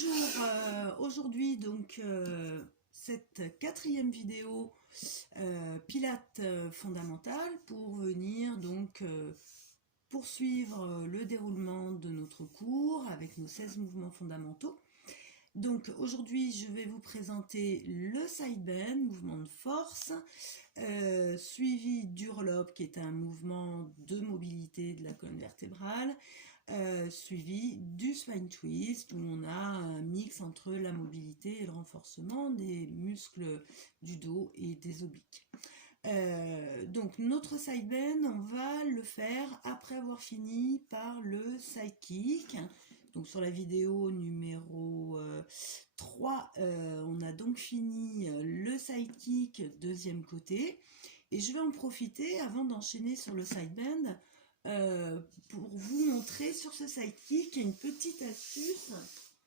Bonjour, aujourd'hui donc cette quatrième vidéo Pilates fondamentale pour venir donc poursuivre le déroulement de notre cours avec nos 16 mouvements fondamentaux. Donc aujourd'hui je vais vous présenter le side bend, mouvement de force, suivi du roll-up qui est un mouvement de mobilité de la colonne vertébrale, suivi du spine twist où on a un mix entre la mobilité et le renforcement des muscles du dos et des obliques. Donc notre side bend, on va le faire après avoir fini par le side kick. Donc sur la vidéo numéro 3, on a donc fini le side kick deuxième côté. Et je vais en profiter avant d'enchaîner sur le side bend pour vous montrer sur ce side kick une petite astuce,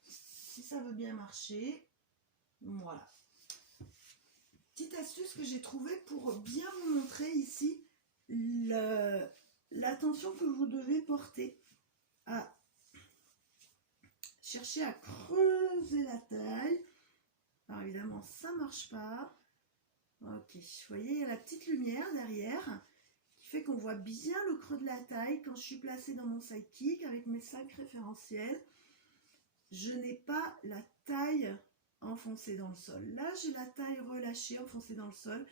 si ça veut bien marcher. Voilà. Petite astuce que j'ai trouvée pour bien vous montrer ici l'attention que vous devez porter à chercher à creuser la taille. Alors évidemment ça marche pas. Ok, vous voyez, il y a la petite lumière derrière qui fait qu'on voit bien le creux de la taille quand je suis placée dans mon side kick avec mes 5 référentiels. Je n'ai pas la taille enfoncée dans le sol. Là, j'ai la taille relâchée, enfoncée dans le sol,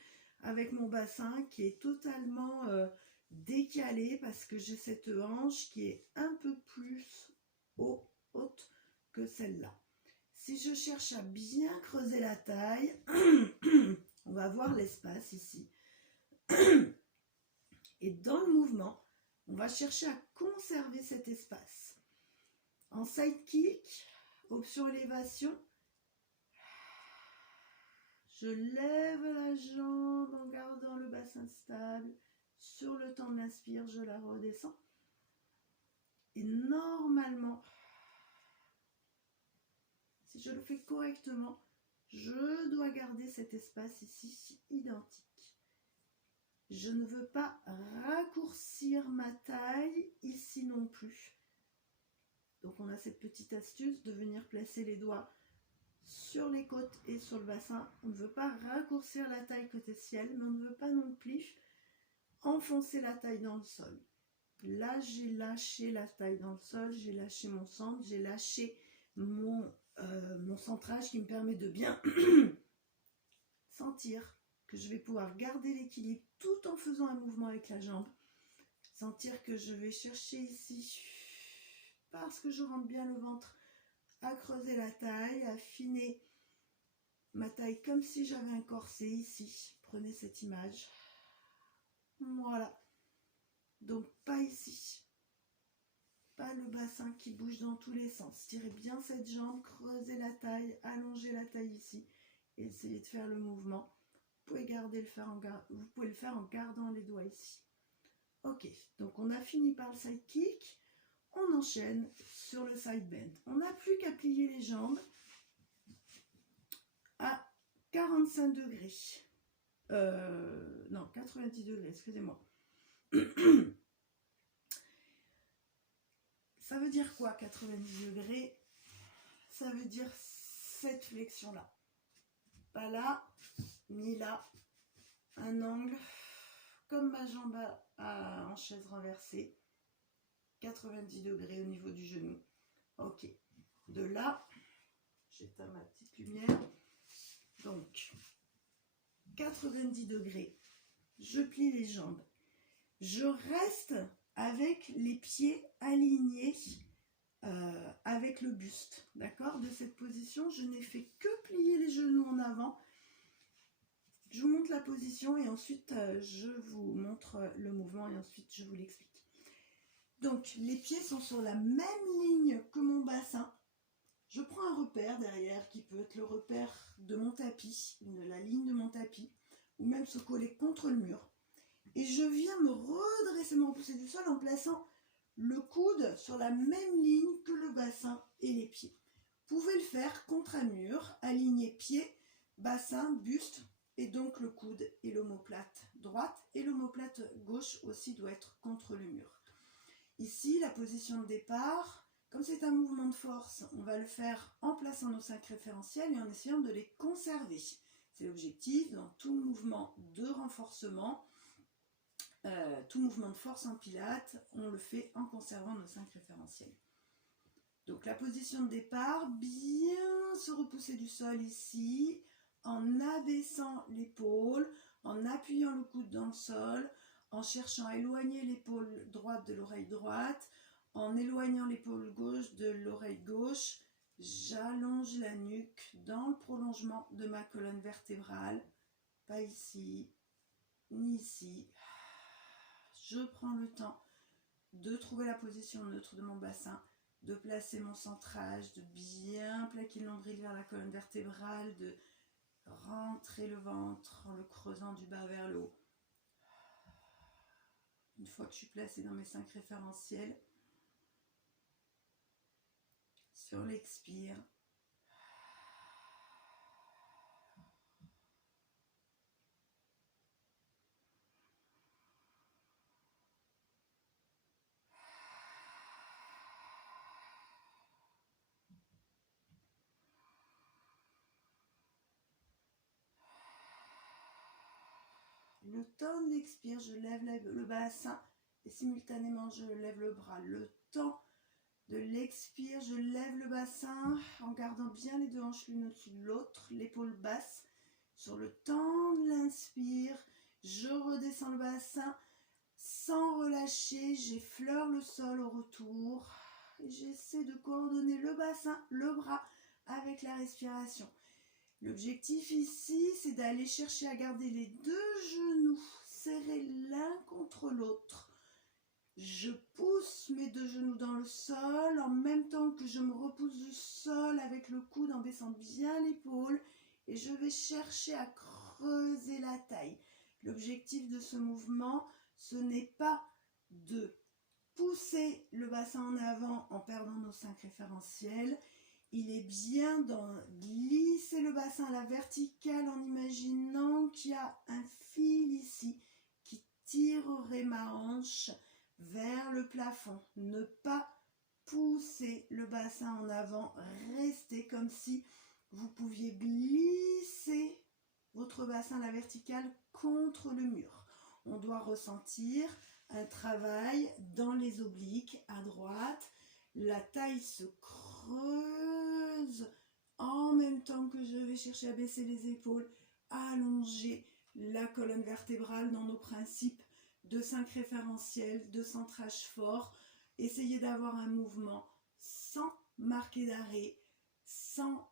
avec mon bassin qui est totalement décalé parce que j'ai cette hanche qui est un peu plus haute que celle-là. Si je cherche à bien creuser la taille, on va voir l'espace ici. Et dans le mouvement, on va chercher à conserver cet espace. En side kick, option élévation, je lève la jambe en gardant le bassin stable. Sur le temps de l'inspire, je la redescends. Et normalement, si je le fais correctement, je dois garder cet espace ici identique. Je ne veux pas raccourcir ma taille ici non plus. Donc on a cette petite astuce de venir placer les doigts sur les côtes et sur le bassin. On ne veut pas raccourcir la taille côté ciel, mais on ne veut pas non plus enfoncer la taille dans le sol. Là, j'ai lâché la taille dans le sol, j'ai lâché mon centre, j'ai lâché mon centrage qui me permet de bien sentir que je vais pouvoir garder l'équilibre tout en faisant un mouvement avec la jambe. Sentir que je vais chercher ici, parce que je rentre bien le ventre, à creuser la taille, à affiner ma taille comme si j'avais un corset ici. Prenez cette image. Voilà. Donc pas ici. Pas le bassin qui bouge dans tous les sens. Tirez bien cette jambe, creusez la taille, allongez la taille ici. Et essayez de faire le mouvement. Vous pouvez le faire en gardant les doigts ici. Ok, donc on a fini par le side kick. On enchaîne sur le side bend. On n'a plus qu'à plier les jambes à 45 degrés. Non, 90 degrés, excusez-moi. Ça veut dire quoi 90 degrés? Ça veut dire cette flexion-là. Pas là, ni là. Un angle comme ma jambe en chaise renversée. 90 degrés au niveau du genou. Ok. De là, j'éteins ma petite lumière. Donc, 90 degrés. Je plie les jambes. Je reste avec les pieds alignés avec le buste. D'accord? De cette position, je n'ai fait que plier les genoux en avant. Je vous montre la position et ensuite je vous montre le mouvement et ensuite je vous l'explique. Donc les pieds sont sur la même ligne que mon bassin. Je prends un repère derrière qui peut être le repère de mon tapis, la ligne de mon tapis, ou même se coller contre le mur. Et je viens me redresser, me repousser du sol en plaçant le coude sur la même ligne que le bassin et les pieds. Vous pouvez le faire contre un mur, aligner pied, bassin, buste, et donc le coude et l'omoplate droite et l'omoplate gauche aussi doit être contre le mur. Ici, la position de départ, Comme c'est un mouvement de force, on va le faire en plaçant nos 5 référentiels et en essayant de les conserver. C'est l'objectif dans tout mouvement de renforcement, tout mouvement de force en pilates, on le fait en conservant nos 5 référentiels. Donc la position de départ, bien se repousser du sol ici, en abaissant l'épaule, en appuyant le coude dans le sol, en cherchant à éloigner l'épaule droite de l'oreille droite, en éloignant l'épaule gauche de l'oreille gauche, j'allonge la nuque dans le prolongement de ma colonne vertébrale, pas ici, ni ici. Je prends le temps de trouver la position neutre de mon bassin, de placer mon centrage, de bien plaquer le nombril vers la colonne vertébrale, de rentrer le ventre en le creusant du bas vers le haut. Une fois que je suis placée dans mes 5 référentiels, sur l'expire, le temps de l'expire, je lève le bassin et simultanément je lève le bras. Le temps de l'expire, je lève le bassin en gardant bien les deux hanches l'une au-dessus de l'autre, l'épaule basse. Sur le temps de l'inspire, je redescends le bassin sans relâcher, j'effleure le sol au retour. J'essaie de coordonner le bassin, le bras avec la respiration. L'objectif ici, c'est d'aller chercher à garder les deux genoux serrés l'un contre l'autre. Je pousse mes deux genoux dans le sol en même temps que je me repousse du sol avec le coude en baissant bien l'épaule et je vais chercher à creuser la taille. L'objectif de ce mouvement, ce n'est pas de pousser le bassin en avant en perdant nos 5 référentiels. Il est bien d'en glisser le bassin à la verticale en imaginant qu'il y a un fil ici qui tirerait ma hanche vers le plafond. Ne pas pousser le bassin en avant, restez comme si vous pouviez glisser votre bassin à la verticale contre le mur. On doit ressentir un travail dans les obliques à droite. La taille se creuse en même temps que je vais chercher à baisser les épaules, à allonger la colonne vertébrale dans nos principes de 5 référentiels, de centrage fort. Essayez d'avoir un mouvement sans marquer d'arrêt, sans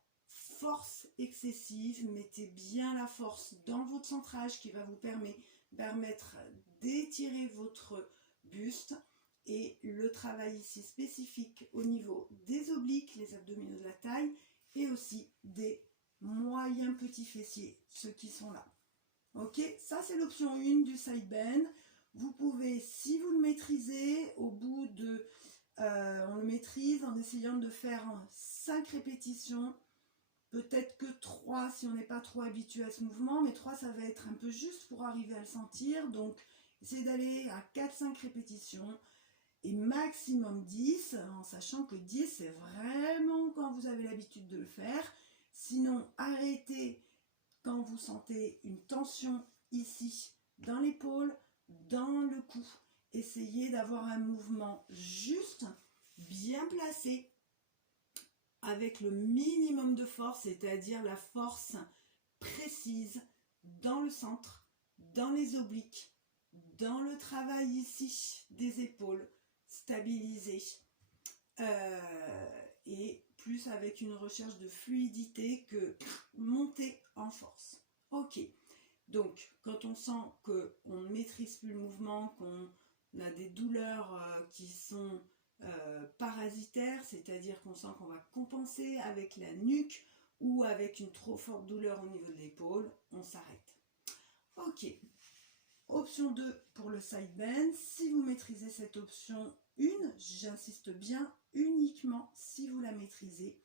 force excessive. Mettez bien la force dans votre centrage qui va vous permettre d'étirer votre buste. Et le travail ici spécifique au niveau des obliques, les abdominaux de la taille, et aussi des moyens petits fessiers, ceux qui sont là. Ok, ça c'est l'option 1 du side bend. Vous pouvez, si vous le maîtrisez, au bout de... on le maîtrise en essayant de faire 5 répétitions, peut-être que 3 si on n'est pas trop habitué à ce mouvement, mais 3 ça va être un peu juste pour arriver à le sentir. Donc essayez d'aller à 4-5 répétitions. Et maximum 10, en sachant que 10 c'est vraiment quand vous avez l'habitude de le faire. Sinon, arrêtez quand vous sentez une tension ici, dans l'épaule, dans le cou. Essayez d'avoir un mouvement juste, bien placé, avec le minimum de force, c'est-à-dire la force précise dans le centre, dans les obliques, dans le travail ici des épaules, stabilisé et plus avec une recherche de fluidité que monter en force. Ok, donc quand on sent qu'on ne maîtrise plus le mouvement, qu'on a des douleurs qui sont parasitaires, c'est-à-dire qu'on sent qu'on va compenser avec la nuque ou avec une trop forte douleur au niveau de l'épaule, on s'arrête. Ok. Option 2 pour le side bend. Si vous maîtrisez cette option 1, j'insiste bien, uniquement si vous la maîtrisez.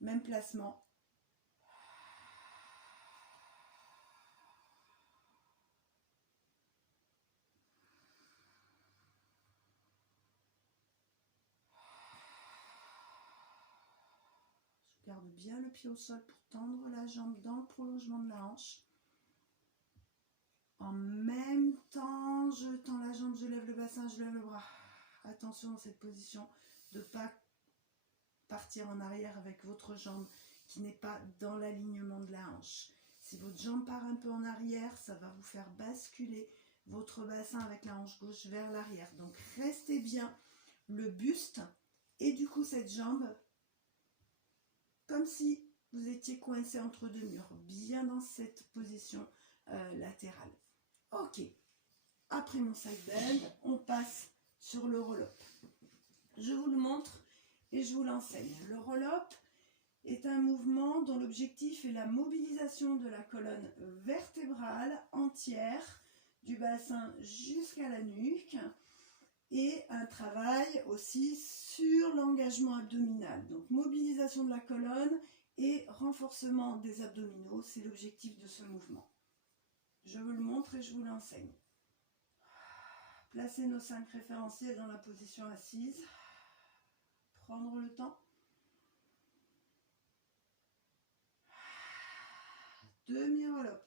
Même placement. garde bien le pied au sol pour tendre la jambe dans le prolongement de la hanche. En même temps, je tends la jambe, je lève le bassin, je lève le bras. Attention dans cette position de ne pas partir en arrière avec votre jambe qui n'est pas dans l'alignement de la hanche. Si votre jambe part un peu en arrière, ça va vous faire basculer votre bassin avec la hanche gauche vers l'arrière. Donc restez bien le buste et du coup cette jambe comme si vous étiez coincé entre deux murs, bien dans cette position latérale. Ok, après mon side bend, on passe sur le roll-up. Je vous le montre et je vous l'enseigne. Le roll-up est un mouvement dont l'objectif est la mobilisation de la colonne vertébrale entière, du bassin jusqu'à la nuque, et un travail aussi sur l'engagement abdominal. Donc mobilisation de la colonne et renforcement des abdominaux, c'est l'objectif de ce mouvement. Je vous le montre et je vous l'enseigne. Placez nos 5 référentiels dans la position assise. Prendre le temps. Demi-roll-up.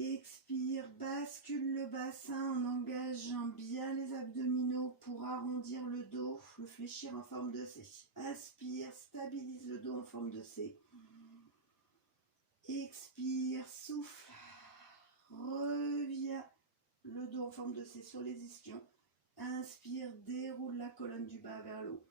Expire, bascule le bassin en engageant bien les abdominaux pour arrondir le dos, le fléchir en forme de C. Inspire, stabilise le dos en forme de C. Expire, souffle, reviens le dos en forme de C sur les ischions. Inspire, déroule la colonne du bas vers le haut.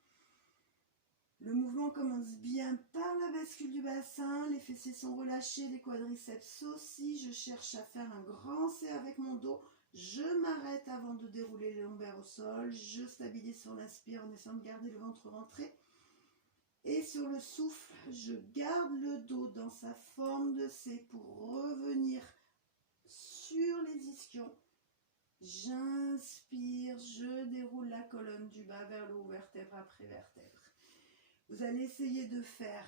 Le mouvement commence bien par la bascule du bassin, les fessiers sont relâchés, les quadriceps aussi. Je cherche à faire un grand C avec mon dos. Je m'arrête avant de dérouler les lombaires au sol. Je stabilise sur l'inspire en essayant de garder le ventre rentré. Et sur le souffle, je garde le dos dans sa forme de C pour revenir sur les ischions. J'inspire, je déroule la colonne du bas vers le haut, vertèbre après vertèbre. Vous allez essayer de faire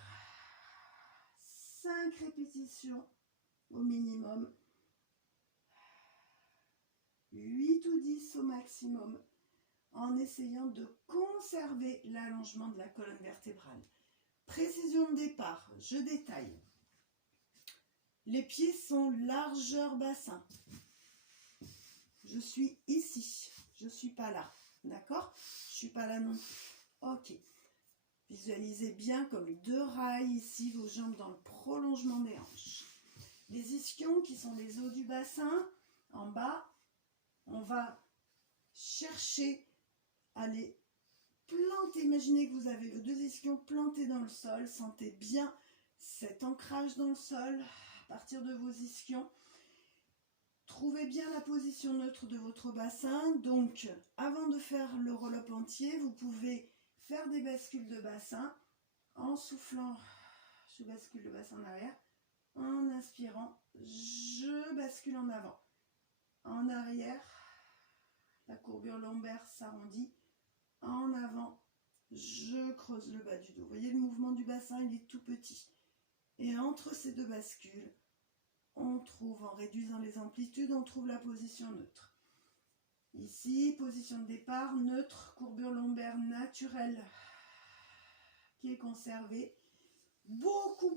5 répétitions au minimum, 8 ou 10 au maximum, en essayant de conserver l'allongement de la colonne vertébrale. Précision de départ, je détaille. Les pieds sont largeur bassin. Je suis ici, je ne suis pas là, d'accord? Je ne suis pas là non plus. Ok. Visualisez bien comme 2 rails ici, vos jambes dans le prolongement des hanches. Les ischions qui sont les os du bassin, en bas, on va chercher à les planter. Imaginez que vous avez vos 2 ischions plantés dans le sol. Sentez bien cet ancrage dans le sol à partir de vos ischions. Trouvez bien la position neutre de votre bassin. Donc, avant de faire le roll-up entier, vous pouvez faire des bascules de bassin en soufflant. Je bascule le bassin en arrière. En inspirant, je bascule en avant. En arrière, la courbure lombaire s'arrondit. En avant, je creuse le bas du dos. Vous voyez, le mouvement du bassin, il est tout petit. Et entre ces 2 bascules, on trouve, en réduisant les amplitudes, on trouve la position neutre. Ici, position de départ, neutre, courbure lombaire naturelle qui est conservée. Beaucoup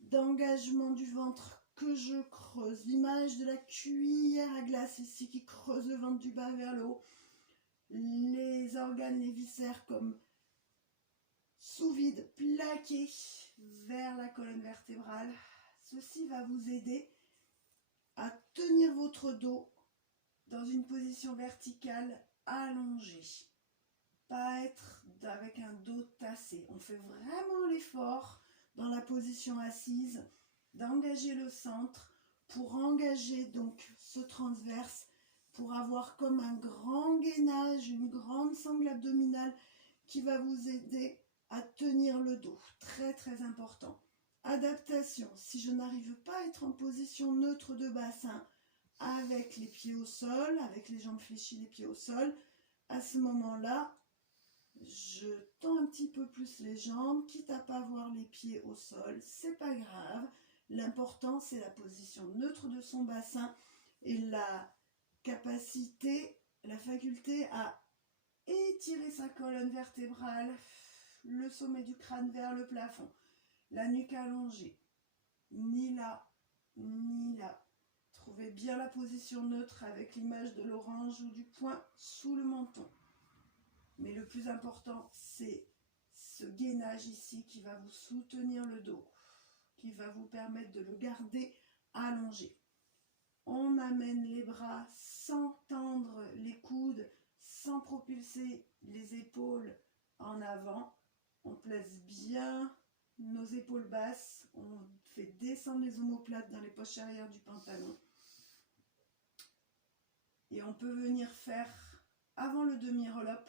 d'engagement du ventre que je creuse. L'image de la cuillère à glace ici qui creuse le ventre du bas vers le haut. Les organes, les viscères comme sous vide, plaqués vers la colonne vertébrale. Ceci va vous aider à tenir votre dos dans une position verticale allongée. Pas être avec un dos tassé. On fait vraiment l'effort dans la position assise d'engager le centre pour engager donc ce transverse, pour avoir comme un grand gainage, une grande sangle abdominale qui va vous aider à tenir le dos. Très important. Adaptation, si je n'arrive pas à être en position neutre de bassin avec les pieds au sol, avec les jambes fléchies, les pieds au sol, à ce moment-là, je tends un petit peu plus les jambes, quitte à pas avoir les pieds au sol, c'est pas grave. L'important, c'est la position neutre de son bassin et la capacité, la faculté à étirer sa colonne vertébrale, le sommet du crâne vers le plafond, la nuque allongée, ni là, ni là. Trouvez bien la position neutre avec l'image de l'orange ou du poing sous le menton. Mais le plus important, c'est ce gainage ici qui va vous soutenir le dos, qui va vous permettre de le garder allongé. On amène les bras sans tendre les coudes, sans propulser les épaules en avant. On place bien nos épaules basses, on fait descendre les omoplates dans les poches arrière du pantalon. Et on peut venir faire, avant le demi-roll-up,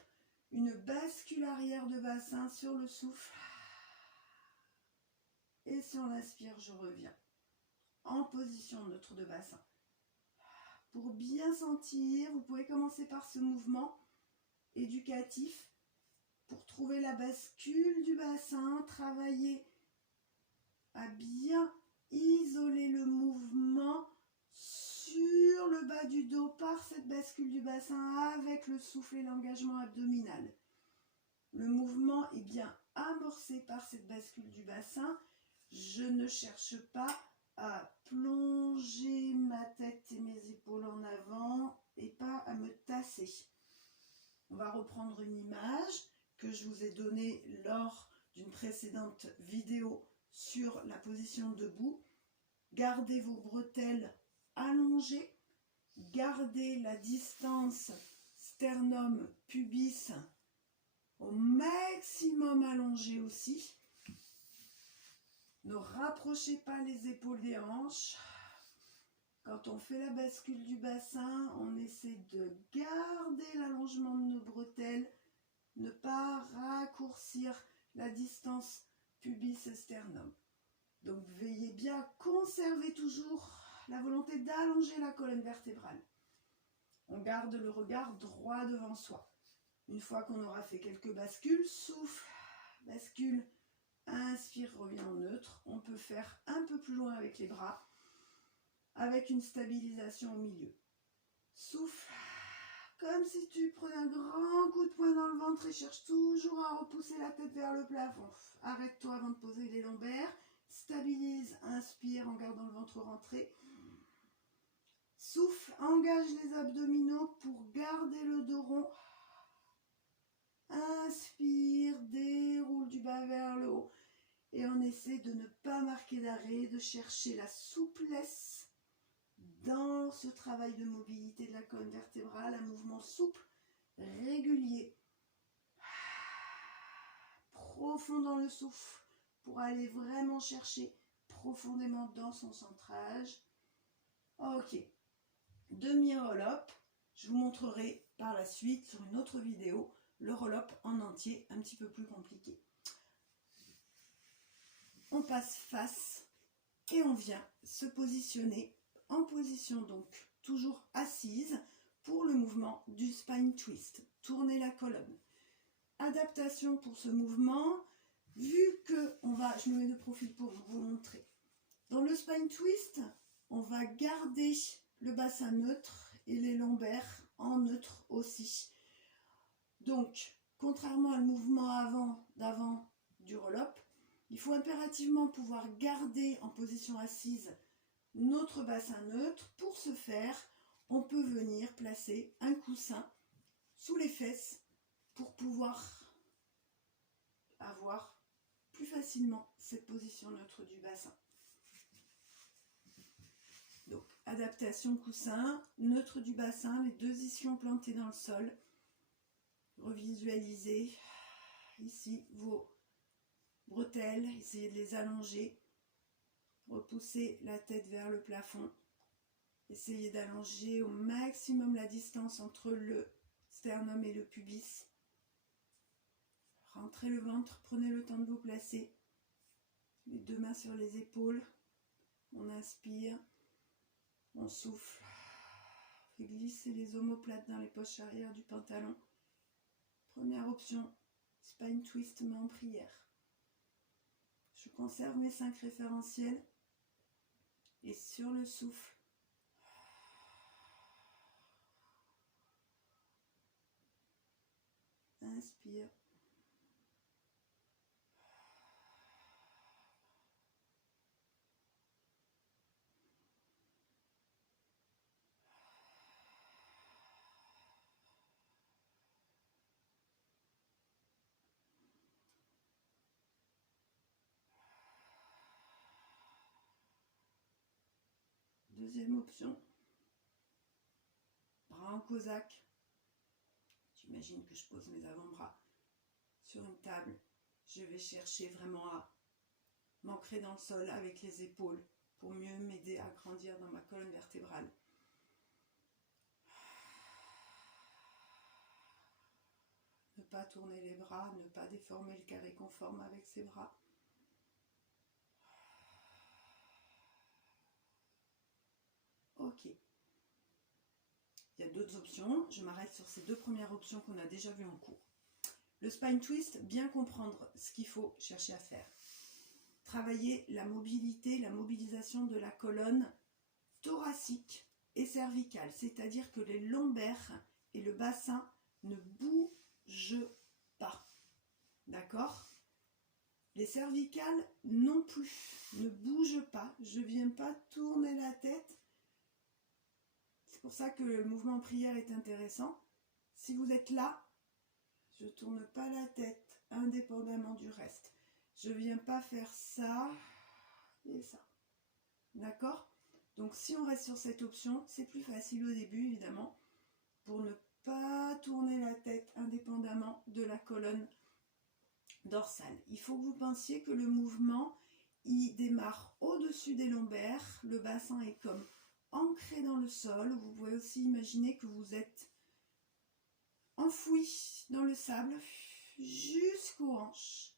une bascule arrière de bassin sur le souffle. Et sur l'inspire, je reviens en position neutre de bassin. Pour bien sentir, vous pouvez commencer par ce mouvement éducatif pour trouver la bascule du bassin, travailler à bien isoler le mouvement sur le bas du dos par cette bascule du bassin avec le souffle et l'engagement abdominal. Le mouvement est bien amorcé par cette bascule du bassin. Je ne cherche pas à plonger ma tête et mes épaules en avant et pas à me tasser. On va reprendre une image que je vous ai donnée lors d'une précédente vidéo sur la position debout. Gardez vos bretelles allongées, gardez la distance sternum-pubis au maximum allongée aussi. Ne rapprochez pas les épaules des hanches. Quand on fait la bascule du bassin, on essaie de garder l'allongement de nos bretelles, ne pas raccourcir la distance pubis-sternum. Donc veillez bien à conserver toujours la volonté d'allonger la colonne vertébrale. On garde le regard droit devant soi. Une fois qu'on aura fait quelques bascules, souffle, bascule, inspire, revient en neutre. On peut faire un peu plus loin avec les bras, avec une stabilisation au milieu. Souffle, comme si tu prenais un grand coup de poing dans le ventre et cherche toujours à repousser la tête vers le plafond. Arrête-toi avant de poser les lombaires. Stabilise, inspire en gardant le ventre rentré. Souffle, engage les abdominaux pour garder le dos rond. Inspire, déroule du bas vers le haut. Et on essaie de ne pas marquer d'arrêt, de chercher la souplesse dans ce travail de mobilité de la colonne vertébrale, un mouvement souple, régulier. Profond dans le souffle pour aller vraiment chercher profondément dans son centrage. Ok, demi-roll-up. Je vous montrerai par la suite sur une autre vidéo le roll-up en entier, un petit peu plus compliqué. On passe face et on vient se positionner en position donc toujours assise pour le mouvement du spine twist. Tournez la colonne. Adaptation pour ce mouvement, vu que je me mets de profil pour vous montrer. Dans le spine twist, on va garder le bassin neutre et les lombaires en neutre aussi. Donc, contrairement au mouvement d'avant du roll-up, il faut impérativement pouvoir garder en position assise notre bassin neutre. Pour ce faire, on peut venir placer un coussin sous les fesses pour pouvoir avoir plus facilement cette position neutre du bassin. Donc, adaptation coussin, neutre du bassin, les deux ischions plantés dans le sol. Revisualisez ici vos bretelles, essayez de les allonger. Repoussez la tête vers le plafond. Essayez d'allonger au maximum la distance entre le sternum et le pubis. Rentrez le ventre, prenez le temps de vous placer. Les deux mains sur les épaules. On inspire. On souffle. On fait glisser les omoplates dans les poches arrière du pantalon. Première option, spine twist mais en prière. Je conserve mes 5 référentiels. Et sur le souffle, inspire. Deuxième option, bras en cosaque. J'imagine que je pose mes avant-bras sur une table. Je vais chercher vraiment à m'ancrer dans le sol avec les épaules pour mieux m'aider à grandir dans ma colonne vertébrale. Ne pas tourner les bras, ne pas déformer le carré conforme avec ses bras. Ok. Il y a d'autres options. Je m'arrête sur ces 2 premières options qu'on a déjà vues en cours. Le spine twist, bien comprendre ce qu'il faut chercher à faire. Travailler la mobilité, la mobilisation de la colonne thoracique et cervicale. C'est-à-dire que les lombaires et le bassin ne bougent pas. D'accord ? Les cervicales non plus, ne bougent pas. Je ne viens pas tourner la tête. C'est pour ça que le mouvement en prière est intéressant. Si vous êtes là, je ne tourne pas la tête indépendamment du reste. Je ne viens pas faire ça et ça. D'accord ? Donc si on reste sur cette option, c'est plus facile au début évidemment pour ne pas tourner la tête indépendamment de la colonne dorsale. Il faut que vous pensiez que le mouvement, il démarre au-dessus des lombaires. Le bassin est comme ancré dans le sol. Vous pouvez aussi imaginer que vous êtes enfoui dans le sable jusqu'aux hanches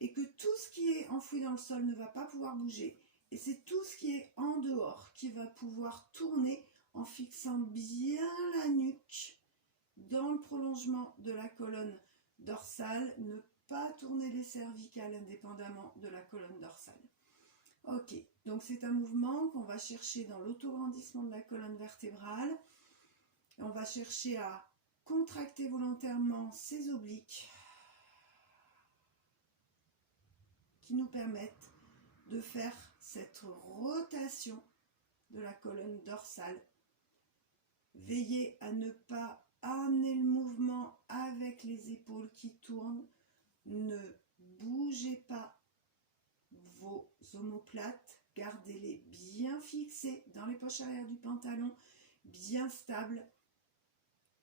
et que tout ce qui est enfoui dans le sol ne va pas pouvoir bouger et c'est tout ce qui est en dehors qui va pouvoir tourner en fixant bien la nuque dans le prolongement de la colonne dorsale, ne pas tourner les cervicales indépendamment de la colonne dorsale. Ok, donc c'est un mouvement qu'on va chercher dans l'autograndissement de la colonne vertébrale. Et on va chercher à contracter volontairement ces obliques qui nous permettent de faire cette rotation de la colonne dorsale. Veillez à ne pas amener le mouvement avec les épaules qui tournent. Ne bougez pas vos omoplates. Gardez-les bien fixés dans les poches arrière du pantalon, bien stables.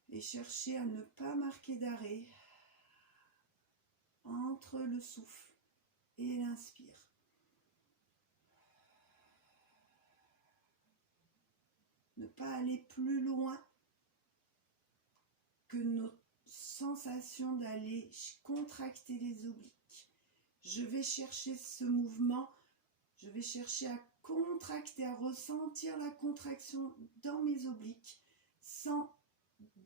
Et cherchez à ne pas marquer d'arrêt entre le souffle et l'inspire. Ne pas aller plus loin que nos sensations d'aller contracter les obliques. Je vais chercher ce mouvement, je vais chercher à contracter, à ressentir la contraction dans mes obliques sans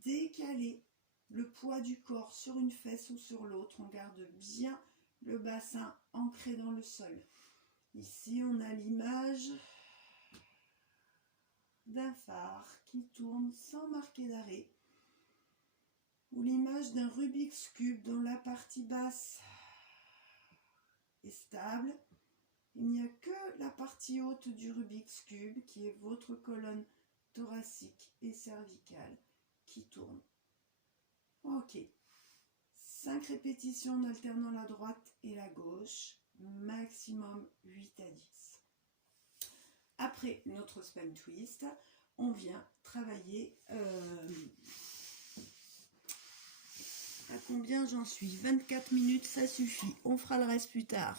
décaler le poids du corps sur une fesse ou sur l'autre. On garde bien le bassin ancré dans le sol. Ici, on a l'image d'un phare qui tourne sans marquer d'arrêt, ou l'image d'un Rubik's Cube dont la partie basse est stable. Il n'y a que la partie haute du Rubik's Cube, qui est votre colonne thoracique et cervicale, qui tourne. Ok. 5 répétitions en alternant la droite et la gauche, maximum 8 à 10. Après notre spine twist, on vient travailler à combien j'en suis? 24 minutes, ça suffit. On fera le reste plus tard.